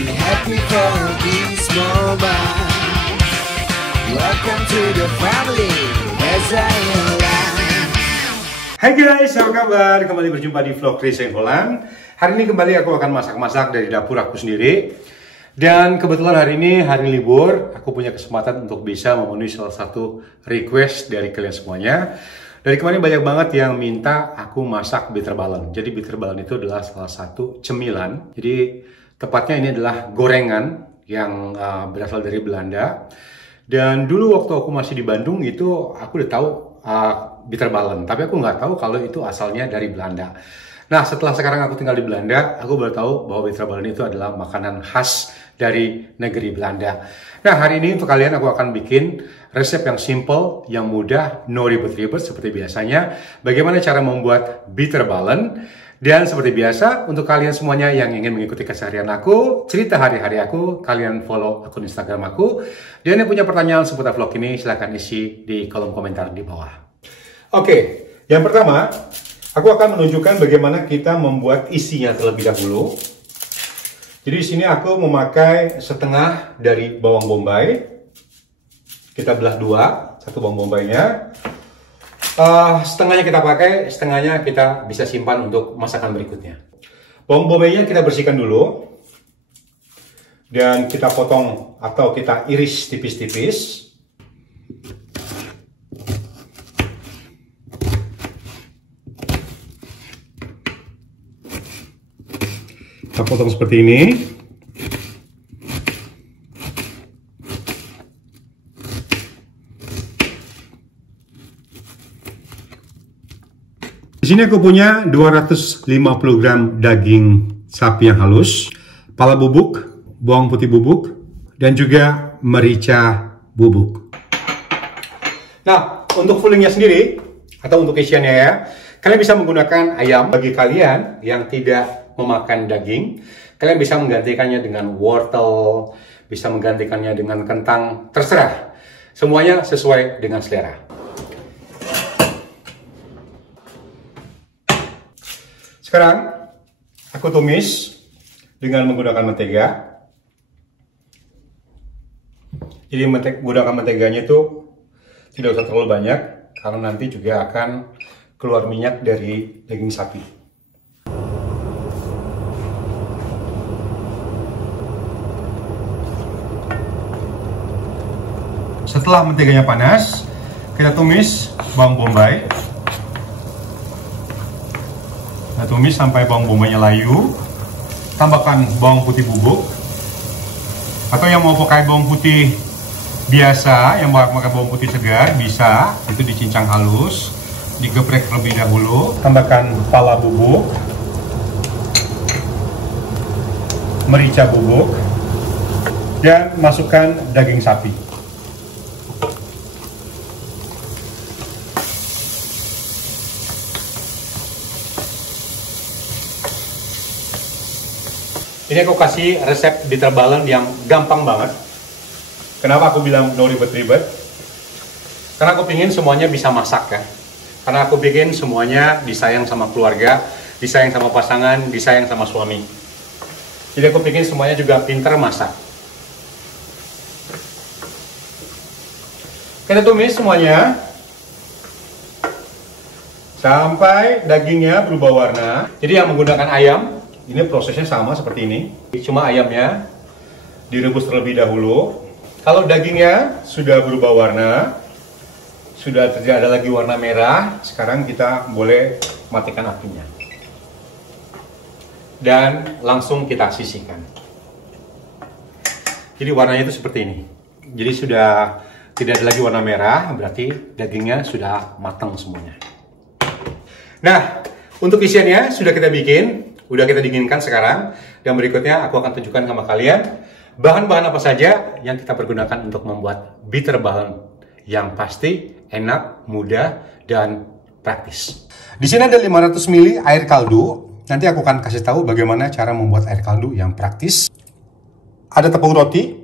Be happy for this moment. Welcome to the family as I am. Hai guys, apa kabar? Kembali berjumpa di vlog Chris and Holland. Hari ini kembali aku akan masak-masak dari dapur aku sendiri. Dan kebetulan hari ini hari libur, aku punya kesempatan untuk bisa memenuhi salah satu request dari kalian semuanya. Dari kemarin banyak banget yang minta aku masak bitter ballen. Jadi bitter ballen itu adalah salah satu cemilan. Jadi tepatnya ini adalah gorengan yang berasal dari Belanda. Dan dulu waktu aku masih di Bandung itu aku udah tahu bitter ballen, tapi aku nggak tahu kalau itu asalnya dari Belanda. Nah, setelah sekarang aku tinggal di Belanda, aku baru tahu bahwa bitter ballen itu adalah makanan khas dari negeri Belanda. Nah, hari ini untuk kalian aku akan bikin resep yang simple, yang mudah, no ribet-ribet seperti biasanya. Bagaimana cara membuat bitter ballen? Dan seperti biasa, untuk kalian semuanya yang ingin mengikuti keseharian aku, cerita hari-hari aku, kalian follow akun Instagram aku. Dan yang punya pertanyaan seputar vlog ini, silahkan isi di kolom komentar di bawah. Oke, yang pertama, aku akan menunjukkan bagaimana kita membuat isinya terlebih dahulu. Jadi di sini aku memakai setengah dari bawang bombay. Kita belah dua, satu bawang bombaynya. Setengahnya kita pakai, setengahnya kita bisa simpan untuk masakan berikutnya. Bawang bombaynya kita bersihkan dulu. Dan kita potong atau kita iris tipis-tipis. Kita potong seperti ini. Di sini aku punya 250 gram daging sapi yang halus, pala bubuk, bawang putih bubuk, dan juga merica bubuk. Nah, untuk fillingnya sendiri, atau untuk isiannya ya, kalian bisa menggunakan ayam. Bagi kalian yang tidak memakan daging, kalian bisa menggantikannya dengan wortel, bisa menggantikannya dengan kentang, terserah. Semuanya sesuai dengan selera. Sekarang, aku tumis dengan menggunakan mentega. Jadi menggunakan menteganya itu tidak usah terlalu banyak, karena nanti juga akan keluar minyak dari daging sapi. Setelah menteganya panas, kita tumis bawang bombay. Kita tumis sampai bawang bombaynya layu. Tambahkan bawang putih bubuk. Atau yang mau pakai bawang putih biasa, yang mau pakai bawang putih segar, bisa. Itu dicincang halus, digeprek terlebih dahulu. Tambahkan pala bubuk, merica bubuk, dan masukkan daging sapi. Ini aku kasih resep bitter ballen yang gampang banget. Kenapa aku bilang no ribet-ribet? Karena aku pingin semuanya bisa masak kan. Karena aku bikin semuanya disayang sama keluarga, disayang sama pasangan, disayang sama suami. Jadi aku pingin semuanya juga pinter masak. Kita tumis semuanya sampai dagingnya berubah warna. Jadi yang menggunakan ayam, ini prosesnya sama seperti ini. Cuma ayamnya direbus terlebih dahulu. Kalau dagingnya sudah berubah warna, sudah tidak ada lagi warna merah, sekarang kita boleh matikan apinya. Dan langsung kita sisihkan. Jadi warnanya itu seperti ini. Jadi sudah tidak ada lagi warna merah, berarti dagingnya sudah matang semuanya. Nah, untuk isiannya sudah kita bikin. Udah kita dinginkan sekarang, dan berikutnya aku akan tunjukkan sama kalian bahan-bahan apa saja yang kita pergunakan untuk membuat bitter ballen yang pasti enak, mudah, dan praktis. Di sini ada 500 ml air kaldu. Nanti aku akan kasih tahu bagaimana cara membuat air kaldu yang praktis. Ada tepung roti,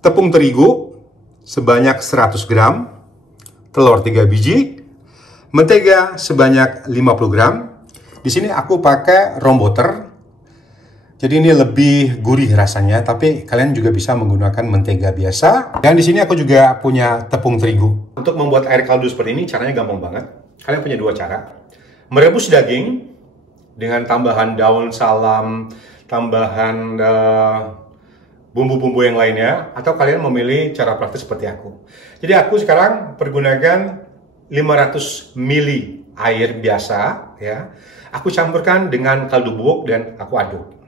tepung terigu sebanyak 100 gram, telur 3 biji, mentega sebanyak 50 gram. Di sini aku pakai room butter. Jadi ini lebih gurih rasanya, tapi kalian juga bisa menggunakan mentega biasa. Dan di sini aku juga punya tepung terigu. Untuk membuat air kaldu seperti ini caranya gampang banget. Kalian punya dua cara. Merebus daging dengan tambahan daun salam, tambahan bumbu-bumbu yang lainnya, atau kalian memilih cara praktis seperti aku. Jadi aku sekarang pergunakan 500 ml air biasa, ya. Aku campurkan dengan kaldu bubuk dan aku aduk.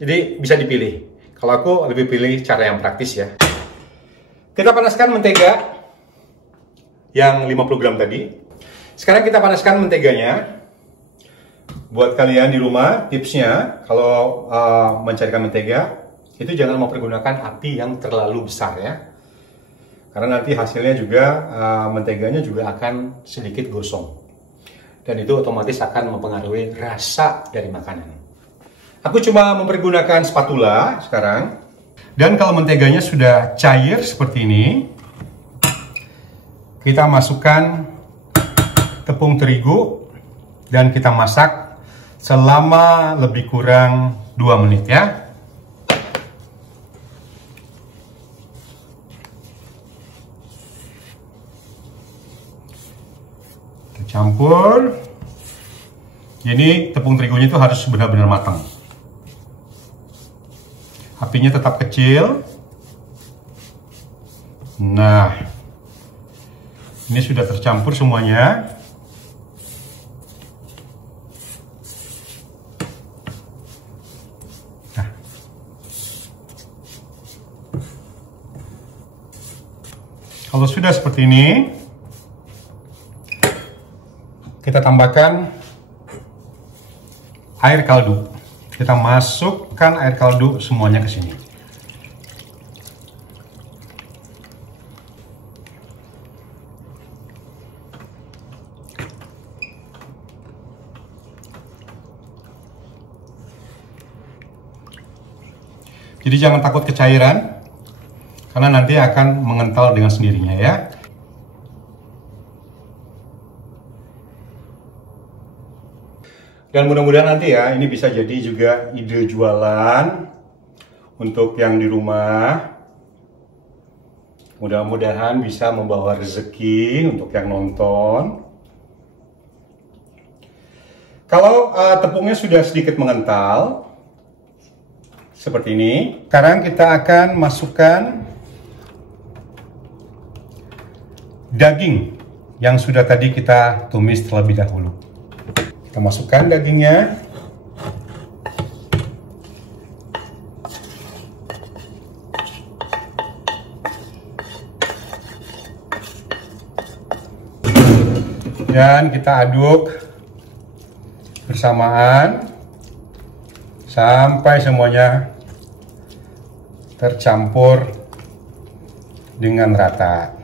Jadi bisa dipilih. Kalau aku lebih pilih cara yang praktis ya. Kita panaskan mentega yang 50 gram tadi. Sekarang kita panaskan menteganya. Buat kalian di rumah, tipsnya kalau mencarikan mentega, itu jangan mempergunakan api yang terlalu besar ya. Karena nanti hasilnya juga menteganya juga akan sedikit gosong. Dan itu otomatis akan mempengaruhi rasa dari makanan. Aku cuma mempergunakan spatula sekarang. Dan kalau menteganya sudah cair seperti ini, kita masukkan tepung terigu dan kita masak selama lebih kurang 2 menit ya. Kita campur. Jadi tepung terigunya itu harus benar-benar matang. Apinya tetap kecil. Nah, ini sudah tercampur semuanya. Nah, kalau sudah seperti ini, kita tambahkan air kaldu. Kita masukkan air kaldu semuanya ke sini. Jadi jangan takut kecairan, karena nanti akan mengental dengan sendirinya ya. Dan mudah-mudahan nanti ya, ini bisa jadi juga ide jualan untuk yang di rumah. Mudah-mudahan bisa membawa rezeki untuk yang nonton. Kalau tepungnya sudah sedikit mengental, seperti ini. Sekarang kita akan masukkan daging yang sudah tadi kita tumis terlebih dahulu. Kita masukkan dagingnya. Dan kita aduk bersamaan sampai semuanya tercampur dengan rata.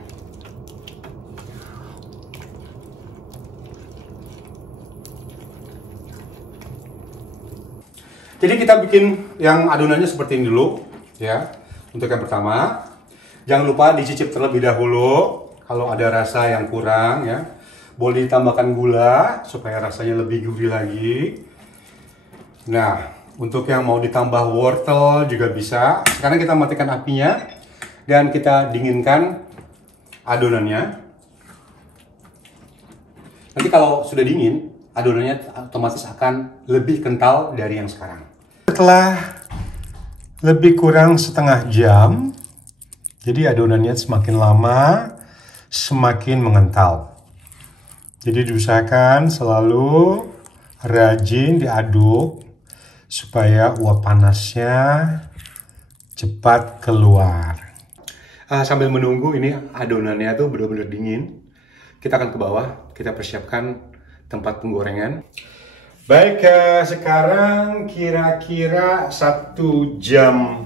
Jadi kita bikin yang adonannya seperti ini dulu ya. Untuk yang pertama, jangan lupa dicicip terlebih dahulu. Kalau ada rasa yang kurang ya, boleh ditambahkan gula supaya rasanya lebih gurih lagi. Nah, untuk yang mau ditambah wortel juga bisa. Sekarang kita matikan apinya dan kita dinginkan adonannya. Nanti kalau sudah dingin, adonannya otomatis akan lebih kental dari yang sekarang. Setelah lebih kurang setengah jam, jadi adonannya semakin lama semakin mengental. Jadi diusahakan selalu rajin diaduk supaya uap panasnya cepat keluar. Sambil menunggu ini adonannya tuh benar-benar dingin, kita akan ke bawah, kita persiapkan tempat penggorengan. Baik, sekarang kira-kira 1,5 jam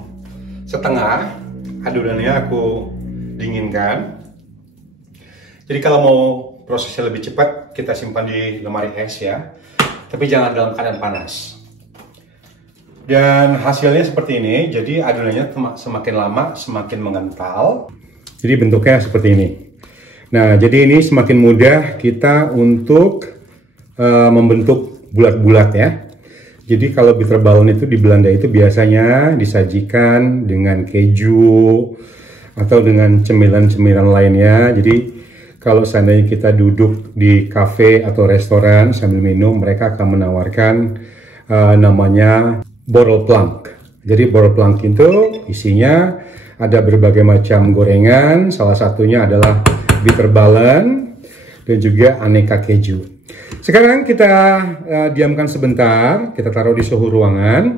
adonannya aku dinginkan. Jadi kalau mau prosesnya lebih cepat, kita simpan di lemari es ya. Tapi jangan dalam keadaan panas. Dan hasilnya seperti ini, jadi adonannya semakin lama semakin mengental. Jadi bentuknya seperti ini. Nah, jadi ini semakin mudah kita untuk membentuk bulat-bulat ya. Jadi kalau bitterballen itu di Belanda itu biasanya disajikan dengan keju atau dengan cemilan-cemilan lainnya. Jadi kalau seandainya kita duduk di kafe atau restoran sambil minum, mereka akan menawarkan namanya borrelplank. Jadi borrelplank itu isinya ada berbagai macam gorengan, salah satunya adalah bitterballen dan juga aneka keju. Sekarang kita diamkan sebentar, kita taruh di suhu ruangan.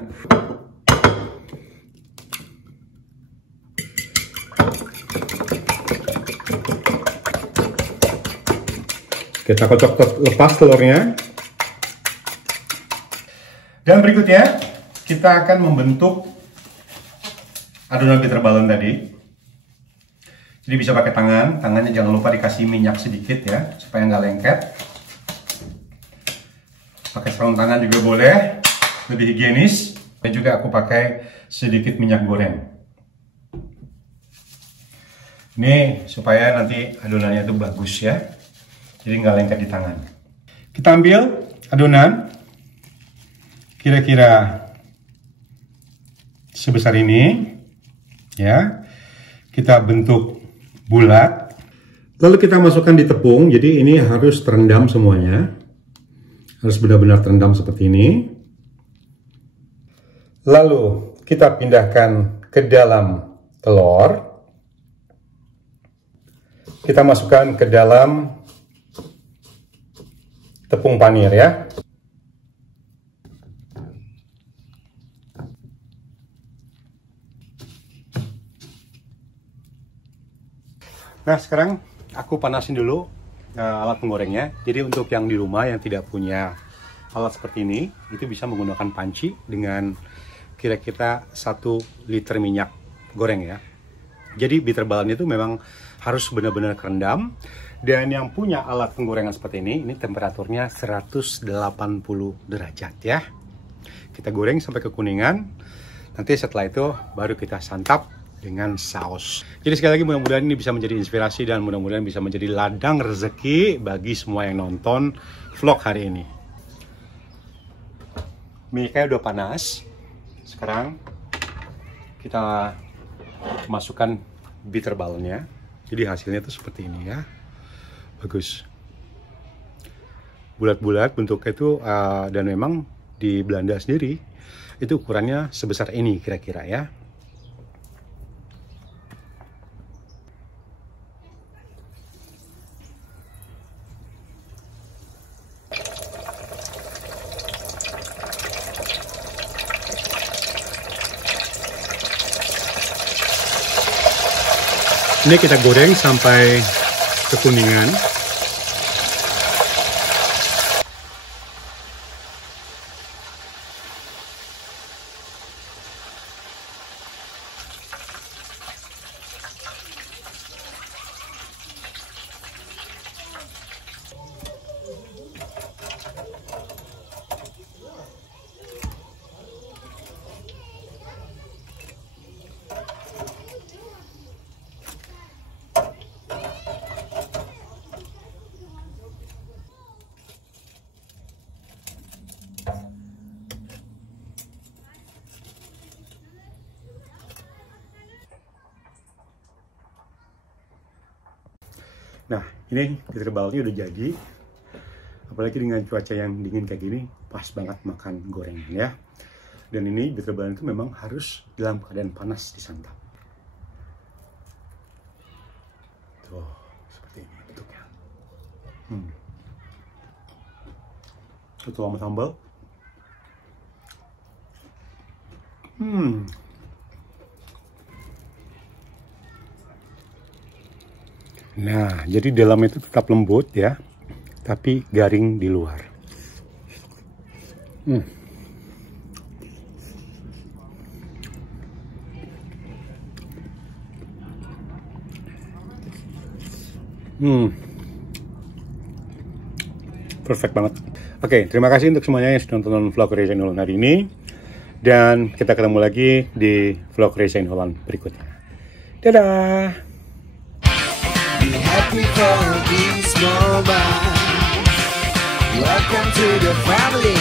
Kita kocok lepas telurnya. Dan berikutnya kita akan membentuk adonan bitterballen tadi. Jadi bisa pakai tangan, tangannya jangan lupa dikasih minyak sedikit ya, supaya nggak lengket. Pakai sarung tangan juga boleh, lebih higienis. Dan juga aku pakai sedikit minyak goreng. Ini supaya nanti adonannya itu bagus ya, jadi nggak lengket di tangan. Kita ambil adonan, kira-kira sebesar ini, ya. Kita bentuk bulat. Lalu kita masukkan di tepung, jadi ini harus terendam semuanya. Harus benar-benar terendam seperti ini. Lalu kita pindahkan ke dalam telur. Kita masukkan ke dalam tepung panir ya. Nah sekarang aku panasin dulu alat penggorengnya. Jadi untuk yang di rumah yang tidak punya alat seperti ini, itu bisa menggunakan panci dengan kira-kira 1 liter minyak goreng ya. Jadi bitterballen itu memang harus benar-benar kerendam. Dan yang punya alat penggorengan seperti ini temperaturnya 180 derajat ya. Kita goreng sampai kekuningan. Nanti setelah itu baru kita santap dengan saus. Jadi sekali lagi mudah-mudahan ini bisa menjadi inspirasi dan mudah-mudahan bisa menjadi ladang rezeki bagi semua yang nonton vlog hari ini. Minyaknya udah panas. Sekarang kita masukkan bitterballennya. Jadi hasilnya tuh seperti ini ya. Bagus. Bulat-bulat bentuknya itu dan memang di Belanda sendiri itu ukurannya sebesar ini kira-kira ya. Ini kita goreng sampai kekuningan. Nah, ini bitterballennya udah jadi. Apalagi dengan cuaca yang dingin kayak gini, pas banget makan gorengan ya. Dan ini bitterballen itu memang harus dalam keadaan panas disantap. Tuh, seperti ini bentuknya. Tuh sama sambal. Nah, jadi dalamnya itu tetap lembut ya, tapi garing di luar. Perfect banget. Oke, terima kasih untuk semuanya yang sudah nonton vlog Reza In Holland hari ini. Dan kita ketemu lagi di vlog Reza In Holland berikutnya. Dadah! Be happy for being small, man. Welcome to the family.